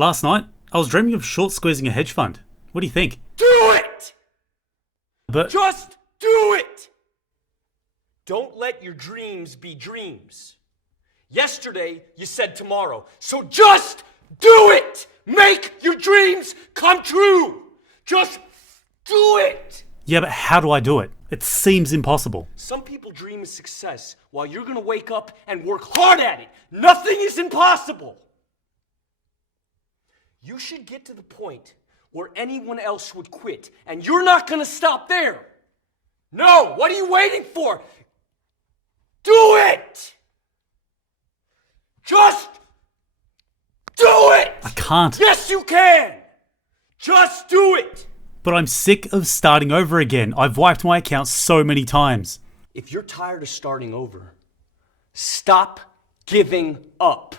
Last night, I was dreaming of short squeezing a hedge fund. What do you think? Do it! But Just do it! Don't let your dreams be dreams. Yesterday, you said tomorrow. So just do it! Make your dreams come true! Just do it! yeah, but how do I do it? It seems impossible. Some people dream of success while you're gonna wake up and work hard at it. Nothing is impossible. You should get to the point where anyone else would quit, and you're not gonna stop there. No, what are you waiting for? Do it! Just do it! I can't. Yes, you can! Just do it! But I'm sick of starting over again. I've wiped my account so many times. If you're tired of starting over, stop giving up.